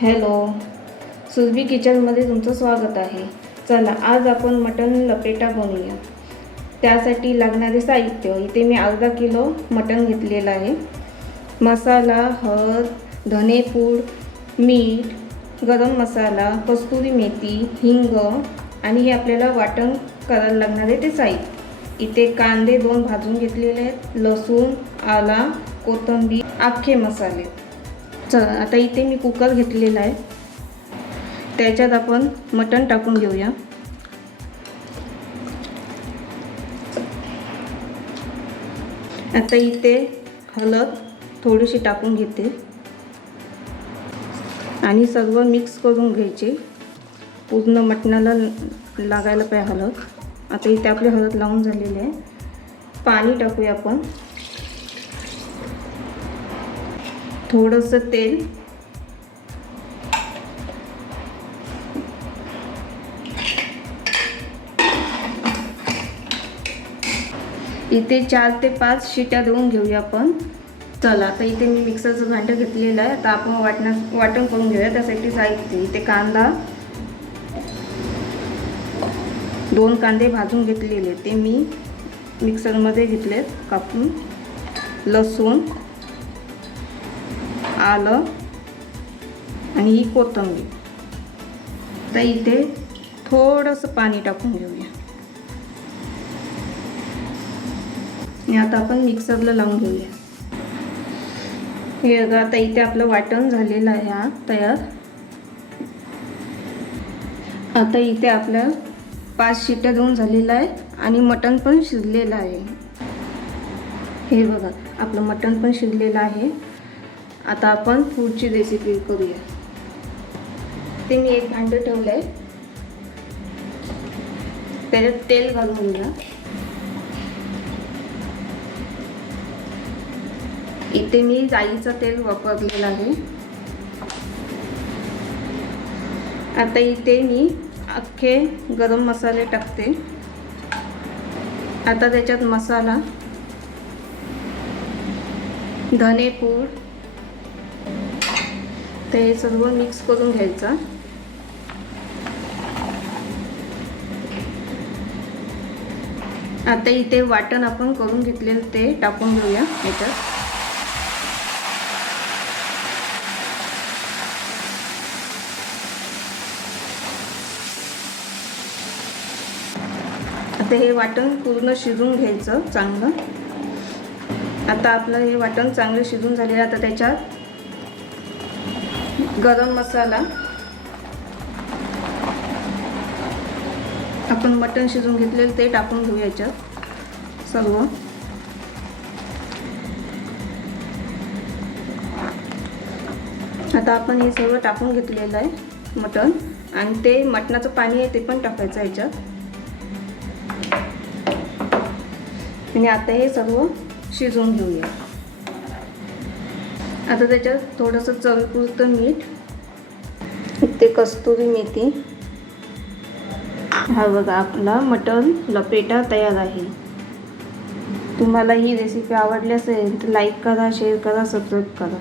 Hello, Surabhi किचनमध्ये तुमचं स्वागत आहे. चला, आज आपण मटण लपेटा बनवूया. त्यासाठी लागणारे साहित्य इथे मी अर्धा किलो मटण घेतलेलं आहे. मसाला, हळद, धनेपूड, मीठ, गरम मसाला, कस्तुरी मेथी, हिंग आणि हे आपल्याला वाटण करायला लागणारे ते साहित्य. इथे कांदे 2 भाजून घेतलेले आहेत, लसूण, आला, कोथिंबीर, अख्खे मसाले. चला, आता इथे मी कुकर घेतलेला आहे. त्याच्यात आपण मटण टाकून घेऊया. आता इथे हळद थोडीशी टाकून घेते आणि सर्व मिक्स करून घ्यायचे. पूर्ण मटणाला लागायला पाहिजे हळद. आता इथे आपली हळद लावून झालेली आहे. पाणी टाकूया आपण, थोडंसं तेल, इथे 4 ते 5 शिट्या देऊन घेऊया आपण. चला, आता इथे मी मिक्सरचं भांडं घेतलेलं आहे. आता आपण वाटण करून घेऊया. त्यासाठी साहित्य इथे कांदा 2 कांदे भाजून घेतलेले ते मी मिक्सरमध्ये घेतलेत कापून, लसूण, आलं आणि ही कोथिंबीर. तर इथे थोडंसं पाणी टाकून घेऊया आणि आता आपण मिक्सरला लावून घेऊया. हे बघा, आता इथे आपलं वाटण झालेलं आहे हा तयार. आता इथे आपलं 5 शिट्या देऊन झालेलं आहे आणि मटण पण शिजलेलं आहे. हे बघा, आपलं मटण पण शिजलेलं आहे. आता आपण पुढची रेसिपी करूया. ते मी एक भांडं ठेवलं आहे, त्याच्यात तेल घालून घेऊया. इथे मी जाईचं तेल वापरलेलं आहे. आता इथे मी अख्खे गरम मसाले टाकते. आता त्याच्यात मसाला, धनेपूड, ते सर्व मिक्स करून घ्यायचं. आता इथे वाटण आपण करून घेतलेलं ते टाकून घेऊया याच्यात. आता हे वाटण पूर्ण शिजून घ्यायचं चांगलं. आता आपलं हे वाटण चांगलं शिजून झालेलं. आता त्याच्यात गरम मसाला, आपण मटण शिजून घेतलेलं ते टाकून घेऊ याच्यात सर्व. आता आपण हे सर्व टाकून घेतलेलं आहे मटण, आणि ते मटणाचं पाणी आहे ते पण टाकायचं याच्यात. आणि आता हे सर्व शिजवून घेऊया. आता त्याच्यात थोडंसं चवीपुरतं मीठ, इथे कस्तुरी मेथी. हा बघा, आपला मटण लपेटा तयार आहे. तुम्हाला ही रेसिपी आवडली असेल तर लाईक करा, शेअर करा, सबस्क्राईब करा.